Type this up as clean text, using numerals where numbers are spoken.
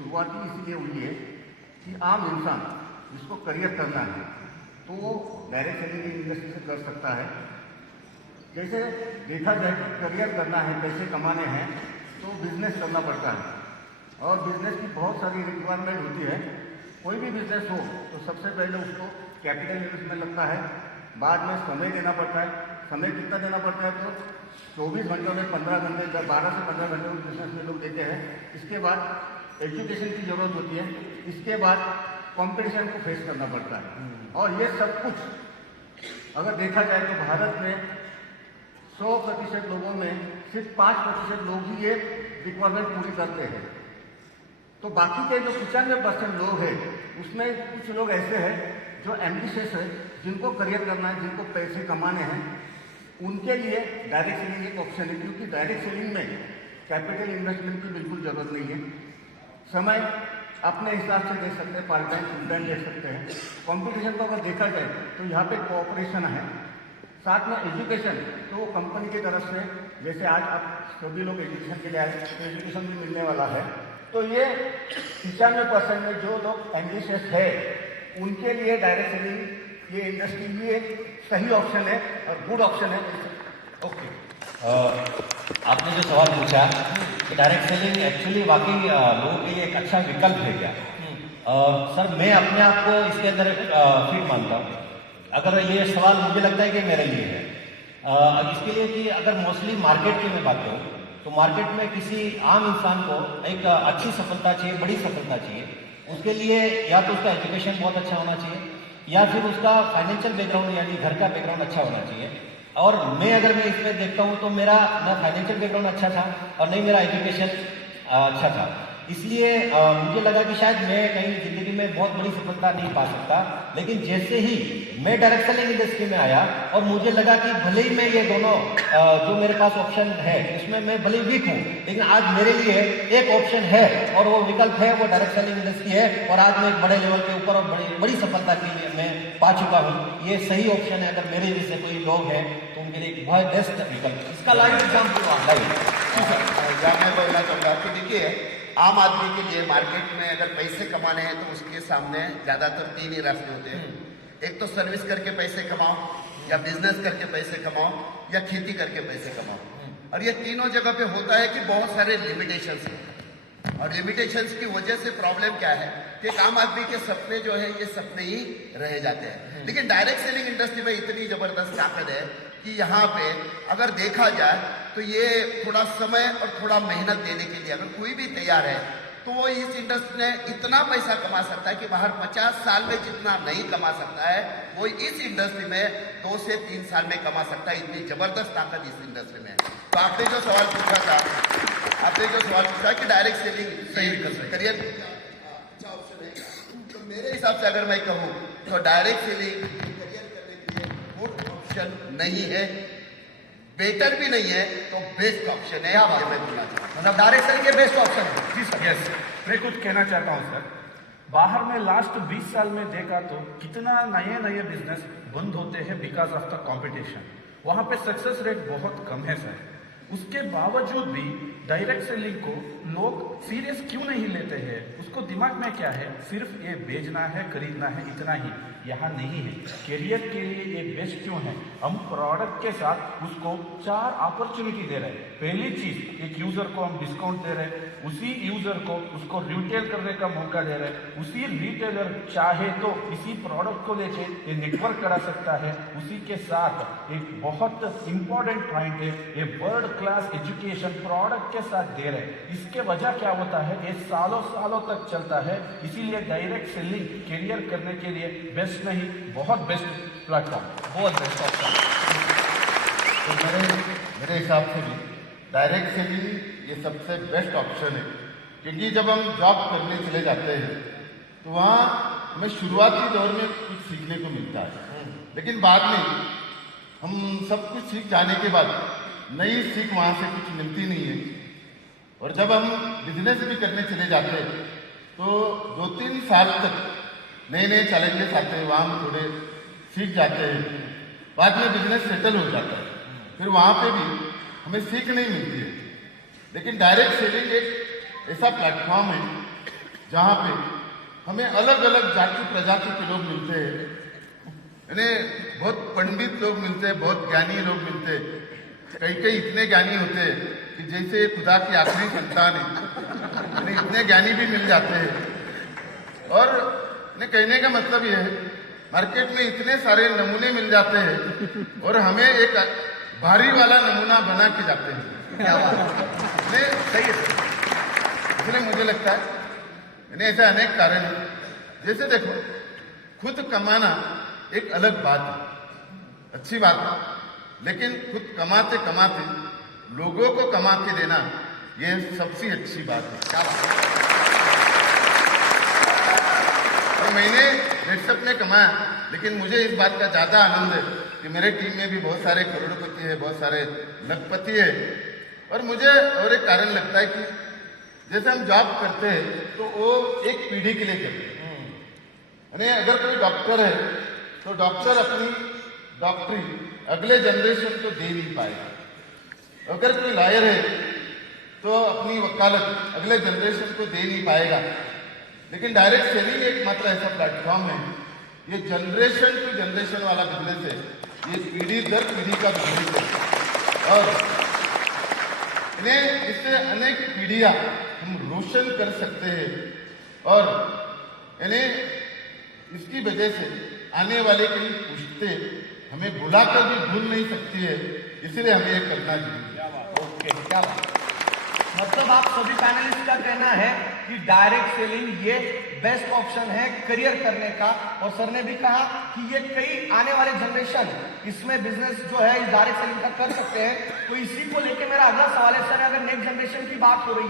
शुरुआती इसीलिए हुई है कि आम इंसान जिसको करियर करना है तो वो डायरेक्ट सेलिंग इंडस्ट्री से कर सकता है। जैसे देखा जाए कि करियर करना है, पैसे कमाने हैं तो बिजनेस करना पड़ता है और बिजनेस की बहुत सारी रिक्वायरमेंट होती है। कोई भी बिजनेस हो तो सबसे पहले उसको कैपिटल इन्वेस्टमेंट लगता है, बाद में समय देना पड़ता है। समय कितना देना पड़ता है तो 24 घंटों में 15 घंटे, 12 से 15 घंटे उस बिजनेस में लोग देते हैं। इसके बाद एजुकेशन की जरूरत होती है, इसके बाद कंपटीशन को फेस करना पड़ता है। और ये सब कुछ अगर देखा जाए तो भारत में 100% लोगों में सिर्फ 5% लोग ही ये रिक्वायरमेंट पूरी करते हैं। तो बाकी के जो 95% लोग हैं उसमें कुछ लोग ऐसे हैं जो एम्बिशियस है, जिनको करियर करना है, जिनको पैसे कमाने हैं, उनके लिए डायरेक्ट सेलिंग एक ऑप्शन है। क्योंकि डायरेक्ट सेलिंग में कैपिटल इन्वेस्टमेंट की बिल्कुल ज़रूरत नहीं है। समय अपने हिसाब से दे सकते हैं, पार्ट टाइम फुल टाइम दे सकते हैं। कंपटीशन को अगर देखा जाए तो यहाँ पे कोऑपरेशन है, साथ में एजुकेशन तो कंपनी की तरफ से, जैसे आज आप सभी लोग एजुकेशन के लिए आए तो एजुकेशन भी मिलने वाला है। तो ये 95% में जो लोग एम्बिशियस है उनके लिए डायरेक्ट सेलिंग ये इंडस्ट्री ये सही ऑप्शन है और गुड ऑप्शन है। ओके, आपने जो सवाल पूछा कि डायरेक्ट सेलिंग एक्चुअली वाकई लोगों के लिए एक अच्छा विकल्प है क्या? सर मैं अपने आप को इसके अंदर फिट मानता हूँ। अगर ये सवाल मुझे लगता है कि मेरे लिए है, इसके लिए कि अगर मोस्टली मार्केट की मैं बात करूँ तो मार्केट में किसी आम इंसान को एक अच्छी सफलता चाहिए, बड़ी सफलता चाहिए। उसके लिए या तो उसका एजुकेशन बहुत अच्छा होना चाहिए या फिर उसका फाइनेंशियल बैकग्राउंड यानी घर का बैकग्राउंड अच्छा होना चाहिए। और अगर मैं इसमें देखता हूँ तो मेरा ना फाइनेंशियल बैकग्राउंड अच्छा था और नहीं मेरा एजुकेशन अच्छा था। इसलिए मुझे लगा कि शायद मैं कहीं जिंदगी में बहुत बड़ी सफलता नहीं पा सकता। लेकिन जैसे ही मैं डायरेक्ट सेलिंग इंडस्ट्री में आया और मुझे लगा कि भले ही मैं ये दोनों जो मेरे पास ऑप्शन है उसमें मैं भले वीक हूँ, लेकिन आज मेरे लिए एक ऑप्शन है और वो विकल्प है, वो डायरेक्ट सेलिंग इंडस्ट्री है। और आज मैं एक बड़े लेवल के ऊपर और बड़ी सफलता के लिए मैं पा चुका हूँ। ये सही ऑप्शन है। अगर मेरे जैसे कोई लोग हैं तो उनके लिए एक बहुत बेस्ट विकल्प। इसका लाइव एग्जाम्पल मैं बोलना चाहूँगा कि देखिए आम आदमी के लिए मार्केट में अगर पैसे कमाने हैं तो उसके सामने ज़्यादातर 3 ही रास्ते होते हैं। एक तो सर्विस करके पैसे कमाओ, या बिजनेस करके पैसे कमाओ, या खेती करके पैसे कमाओ। और ये तीनों जगह पे होता है कि बहुत सारे लिमिटेशंस हैं। और लिमिटेशंस की वजह से प्रॉब्लम क्या है कि आम आदमी के सपने जो है ये सपने ही रह जाते हैं। लेकिन डायरेक्ट सेलिंग इंडस्ट्री में इतनी जबरदस्त ताकत है कि यहाँ पे अगर देखा जाए तो ये थोड़ा समय और थोड़ा मेहनत देने के लिए अगर कोई भी तैयार है तो वो इस इंडस्ट्री में इतना पैसा कमा सकता है कि बाहर 50 साल में जितना नहीं कमा सकता है वो इस इंडस्ट्री में 2 से 3 साल में कमा सकता है। इतनी जबरदस्त ताकत इस इंडस्ट्री में है। तो आपने जो सवाल पूछा कि डायरेक्ट सेलिंग सही करियर अच्छा ऑप्शन है, तो मेरे हिसाब से अगर मैं कहूँ तो डायरेक्ट सेलिंग करियर करने के लिए गुड ऑप्शन नहीं है, बेटर भी नहीं है, तो बेस्ट ऑप्शन है। आप मैं बोलना चाहता हूँ मतलब डायरेक्ट सेलिंग के बेस्ट ऑप्शन है। जी सर, यस, मैं कुछ कहना चाहता हूँ सर। बाहर में लास्ट 20 साल में देखा तो कितना नए बिजनेस बंद होते हैं बिकॉज ऑफ द कंपटीशन। वहाँ पे सक्सेस रेट बहुत कम है सर। उसके बावजूद भी डायरेक्ट सेलिंग को लोग सीरियस क्यों नहीं लेते हैं? उसको दिमाग में क्या है, सिर्फ ये बेचना है, खरीदना है, इतना ही। यहाँ नहीं है। करियर के लिए ये बेस्ट क्यों है? हम प्रोडक्ट के साथ उसको 4 अपॉर्चुनिटी दे रहे हैं। पहली चीज, एक यूजर को हम डिस्काउंट दे रहे हैं, उसी यूजर को उसको रिटेल करने का मौका दे रहे हैं। उसी रिटेलर चाहे तो इसी प्रोडक्ट को लेके ये नेटवर्क करा सकता है। उसी के साथ एक बहुत इंपॉर्टेंट पॉइंट है, ये वर्ल्ड क्लास एजुकेशन प्रोडक्ट के साथ दे रहे हैं। इसके वजह क्या होता है, ये सालों सालों तक चलता है। इसीलिए डायरेक्ट सेलिंग करियर करने के लिए बेस्ट नहीं, बहुत बेस्ट प्लेटफॉर्म, बहुत बेस्ट ऑप्शन। तो मेरे हिसाब से भी डायरेक्ट सेलिंग ये सबसे बेस्ट ऑप्शन है। क्योंकि जब हम जॉब करने चले जाते हैं तो वहाँ हमें शुरुआती दौर में कुछ सीखने को मिलता है, लेकिन बाद में हम सब कुछ सीख जाने के बाद नई सीख वहाँ से कुछ मिलती नहीं है। और जब हम बिजनेस भी करने चले जाते हैं तो 2-3 साल तक नए चैलेंजेस आते हैं, वहाँ हम थोड़े सीख जाते हैं, बाद में बिजनेस सेटल हो जाता है, फिर वहाँ पे भी हमें सीख नहीं मिलती है। लेकिन डायरेक्ट सेलिंग एक ऐसा प्लेटफॉर्म है जहाँ पे हमें अलग अलग जाति प्रजाति के लोग मिलते हैं, यानी बहुत पंडित लोग मिलते हैं, बहुत ज्ञानी लोग मिलते हैं। कई कई इतने ज्ञानी होते हैं कि जैसे खुदा की आखिरी संतान है, यानी इतने ज्ञानी भी मिल जाते हैं। और कहने का मतलब ये है, मार्केट में इतने सारे नमूने मिल जाते हैं और हमें एक भारी वाला नमूना बना के जाते हैं। क्या बात नहीं, सही है। इसलिए मुझे लगता है ऐसे अनेक कारण हैं। जैसे देखो, खुद कमाना एक अलग बात है, अच्छी बात है, लेकिन खुद कमाते कमाते लोगों को कमा के देना, ये सबसे अच्छी बात है। क्या बात है। और मैंने व्हाट्सएप में कमाया, लेकिन मुझे इस बात का ज्यादा आनंद है कि मेरे टीम में भी बहुत सारे करोड़पति है, बहुत सारे लखपति है। और मुझे और एक कारण लगता है कि जैसे हम जॉब करते हैं तो वो एक पीढ़ी के लिए करते हैं। यानी अगर कोई डॉक्टर है तो डॉक्टर अपनी डॉक्टरी अगले जनरेशन को दे नहीं पाएगा। अगर कोई लॉयर है तो अपनी वकालत अगले जनरेशन को दे नहीं पाएगा। लेकिन डायरेक्ट सेलिंग एकमात्र ऐसा प्लेटफॉर्म है, ये जनरेशन टू जनरेशन वाला बिजनेस है, ये पीढ़ी दर पीढ़ी का बिजनेस है। और इन्हें इससे अनेक पीढ़ियां हम रोशन कर सकते हैं और इन्हें इसकी वजह से आने वाले की पुश्ते हमें भुलाकर भी भूल नहीं सकती है, इसलिए हमें ये करना चाहिए। ओके, क्या बात। मतलब आप सभी पैनलिस्ट का कहना है कि डायरेक्ट सेलिंग ये बेस्ट ऑप्शन है करियर करने का। और सर ने भी कहा कि ये कई आने वाले जनरेशन इसमें बिजनेस जो है इस डायरेक्ट सेलिंग का कर सकते हैं। तो इसी को लेके मेरा अगला सवाल है सर, अगर नेक्स्ट जनरेशन की बात हो रही है